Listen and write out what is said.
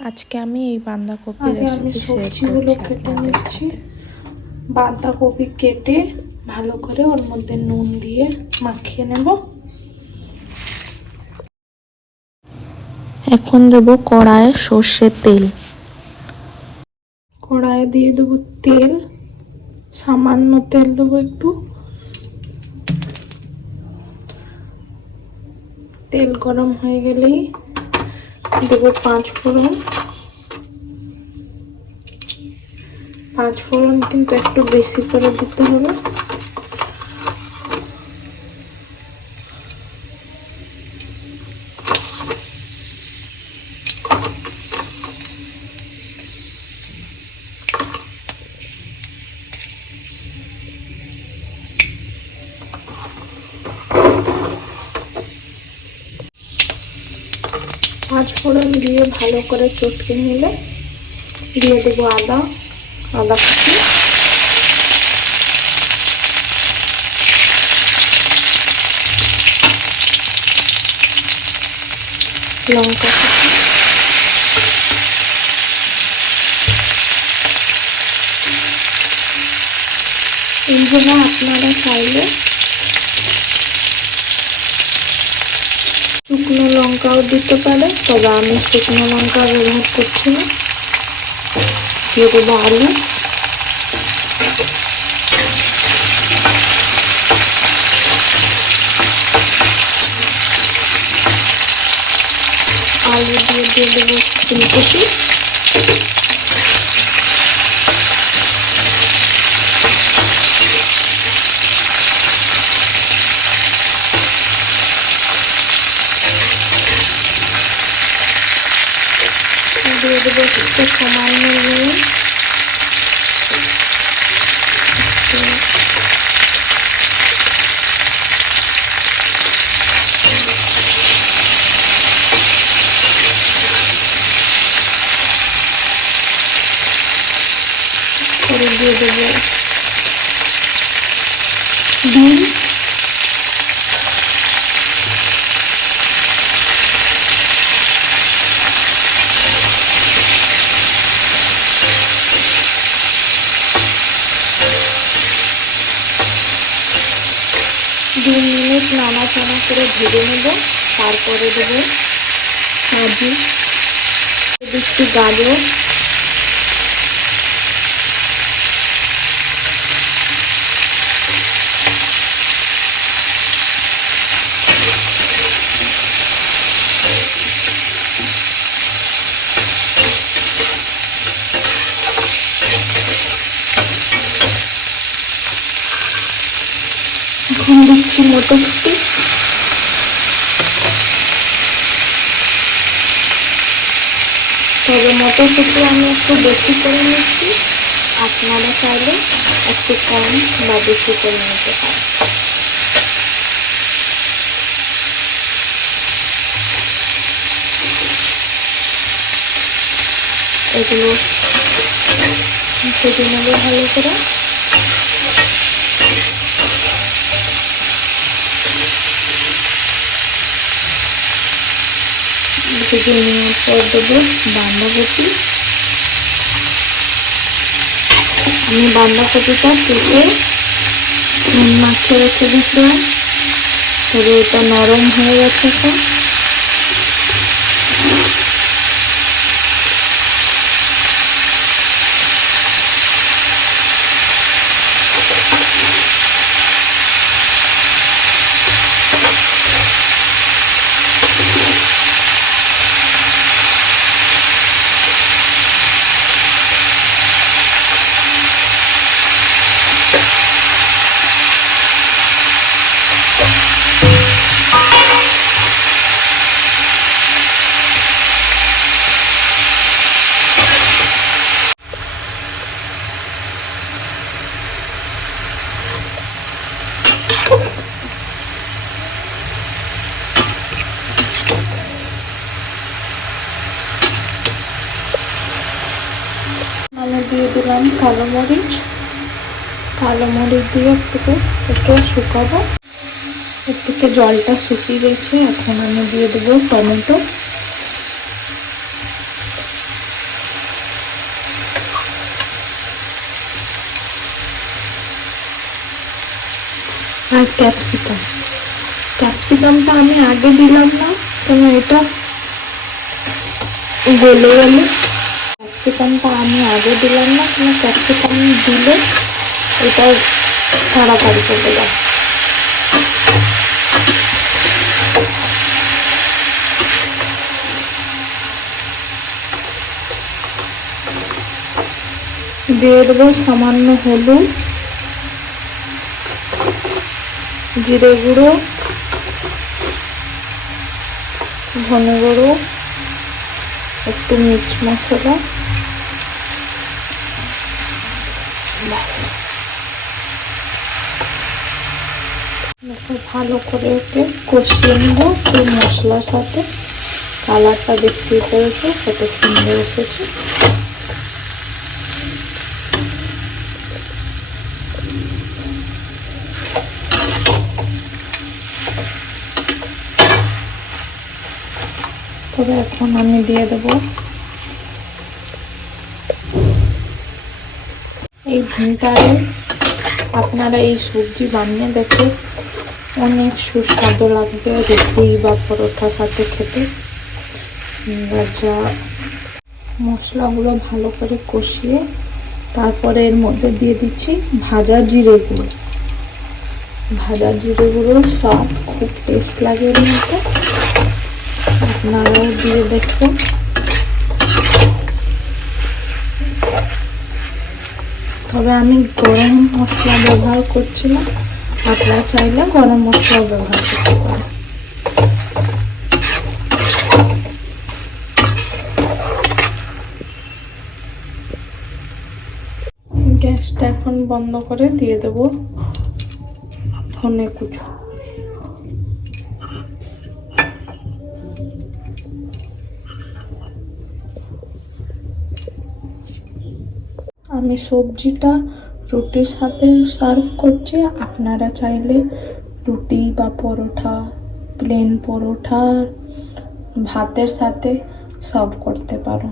আজকে আমি এই বাঁধাকপির আমি রেসিপি শেয়ার করছি আপনাদের সাথে। বাঁধাকপি কেটে ভালো করে ওর মধ্যে নুন দিয়ে মাখিয়ে নেব। এখন দেব কড়াইয়ে সর্ষের তেল। কড়াইয়ে দিয়ে দেবো তেল। সামান্য তেল দেবো একটু। তেল গরম হয়ে গেলেই দেবো পাঁচ ফোড়ন। পাঁচ ফোড়ন কিন্তু একটু বেশি করে দিতে হবে। পাঁচ ফোড়ন দিয়ে ভালো করে চটকে নিলে দিয়ে দেবো আদা আদা লঙ্কা এইগুলো আপনারা চাইলে শুকনো লঙ্কাও দিতে পারে, তবে আমি শুকনো লঙ্কা ব্যবহার করছি না। দিয়ে দেবো আলু দিয়ে দিয়ে দেবো ফুলকপি। দিয়ে দেবো একটু সামান্য নুন এবার দিয়ে দু মিনিট নাড়াচাড়া করে ভেজে নেব। তারপরে দেব কাজু দিচ্ছি গাজর এখন দিচ্ছি মটরশুঁটি তবে মটরশুঁটি আমি একটু বেশি করে নিচ্ছি আপনারা চাইলে একটু কম বা বেশি করে নিতে পারেন এগুলো ভালো করে ভেজে নিয়ে পর দেবো বাঁধাকপি আমি বাঁধাকপিটা কেটে মাখতে রেখে দিয়েছিলাম তবে এটা নরম হয়ে গেছে দিয়ে দিলাম কালো মরিচ। কালো মরিচ দিয়ে একটুকে একটু শুকাবো। একটুকে জলটা শুকিয়ে গেছে, এখন আমি দিয়ে দেবো টমেটো। আর ক্যাপসিকাম। ক্যাপসিকামটা আমি আগে দিলাম না, কেন এটা গলে গেলে ক্যাপসিকামটা আমি আগে দিলাম না, কেন ক্যাপসিকাম দিলে এটা তাড়াতাড়ি করতে যায় দিয়ে দেবো সামান্য হলুদ, জিরে গুঁড়ো, ধনে গুঁড়ো, একটু মিট মশলা। ব্যাস। ভালো করে ওকে কষিয়ে নেব। এই মশলার সাথে কালারটা দেখতেই পেরেছ কত সুন্দর এসেছে। তবে এখন আমি দিয়ে দেব এই ভিনটারে আপনারা এই সবজি বানিয়ে দেখে অনেক সুস্বাদু লাগবে, রুটি বা পরোটার সাথে খেতে। এবার যা মশলাগুলো ভালো করে কষিয়ে তারপরে এর মধ্যে দিয়ে দিচ্ছি ভাজা জিরে গুঁড়ো। ভাজা জিরে গুঁড়ো সব খুব টেস্ট লাগে এর মধ্যে। আপনারাও দিয়ে দেখবেন তবে আমি গরম মশলা ব্যবহার করছি না আপনারা চাইলে গরম মশলা ব্যবহার করতে পারেন গ্যাসটা এখন বন্ধ করে দিয়ে দেবো ধনে কুচো। আমি সবজিটা রুটির সাথে সার্ভ করছি। আপনারা চাইলে রুটি বা পরোটা প্লেন পরোটা, ভাতের সাথে সার্ভ করতে পারো।